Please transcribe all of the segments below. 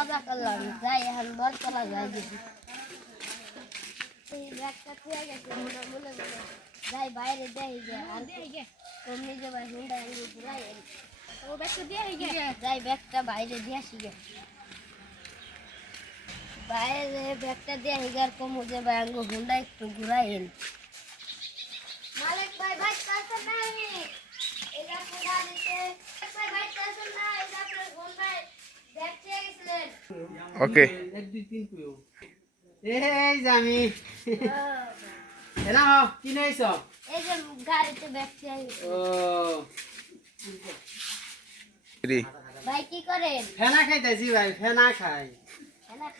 মজা করলাম যাই এখন বল চলা যায় দেখি এই ব্যাগটা থুয়ে গেছে মনে মনে মনে যাই বাইরে দেই গে আর তুমি যে ভাই হুন্ডা আনবি ঘুরাই ও ব্যাগটা দিয়ে গে যাই ব্যাগটা বাইরে দিয়ে আসি গে বাইরে ব্যাগটা দিয়ে হিগার কমু যে ভাই আঙ্গু হুন্ডা একটু ঘুরাই এন মালিক ভাই ভাই কাছে নাই এটা পুরা দিতে ভাই ভাই কাছে না এটা ওকে এই এনা কি নইছ এই যে গাড়িতে দিয়ে ও। রে ভাই কি করেন? ফেনা খাইতেছি ভাই ফেনা খাই।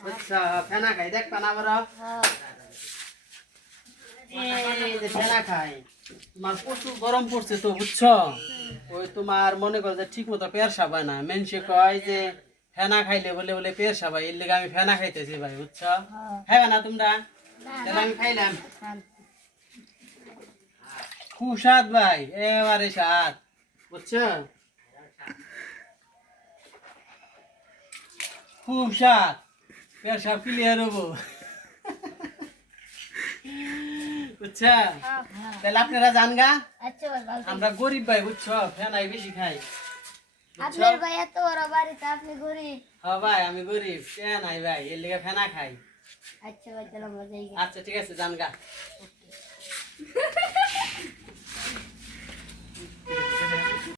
বুঝছ ফেনা খাই। দেখ পানা বড়। হ্যাঁ। এই যে ফেনা খাই। তোমার প্রচুর গরম পড়ছে তো বুঝছ? ওই তোমার মনে করো যে ঠিক মতো পেয়ার সাবাই না। মেনসে কয় যে ফেনা খাইলে বলে বলে পেয়ার সাবাই এর লেগে আমি ফেনা খাইতেছি ভাই বুঝছ? খাইবা না তোমরা? তাহলে আমি খাইলাম। খুব স্বাদ ভাই এবারে স্বাদ বুঝছ? খুব স্বাদ পেশাব ক্লিয়ার হব। বুঝছা? হ্যাঁ। তাহলে আপনারা জান গা আচ্ছা ভাই আমরা গরিব ভাই বুঝছ? ফেনাই বেশি খাই। আপনার ভাই এত বড় বাড়িতে আপনি গরিব হ্যাঁ ভাই আমি গরিব ফেনাই ভাই এর লেগে ফেনা খাই আচ্ছা ভাই তাহলে আমরা যাই গে। আচ্ছা ঠিক আছে জান